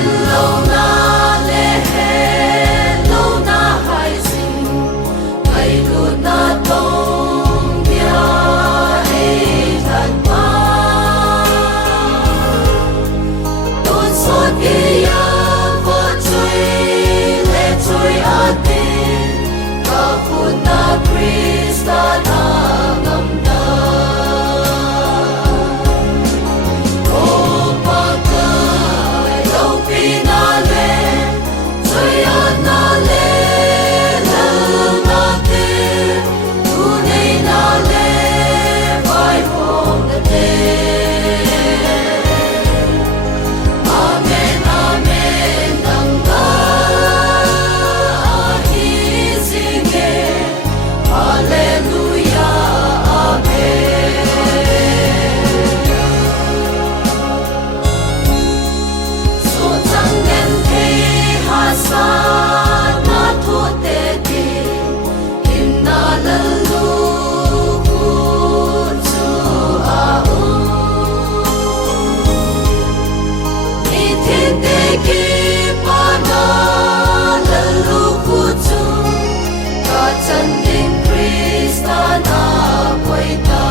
lâu na lê hè lâu na hai sinh ngày luôn na tông bia ấy thật ba tuôn suốt kỳ vô chui lệ chui an tin cả phút na Krista na ngâm đa ô ba cơ lâu pi na lệ chui an na lệ lâu na tê tu nei na lệ vai hồng na tê amen amen nang ga hi singe hallelujah amen so chang den the ha sa na thu te ti him na la lu ku chu a u ni te te ki pa na la lu ku chu ka chan din Krista na quay ta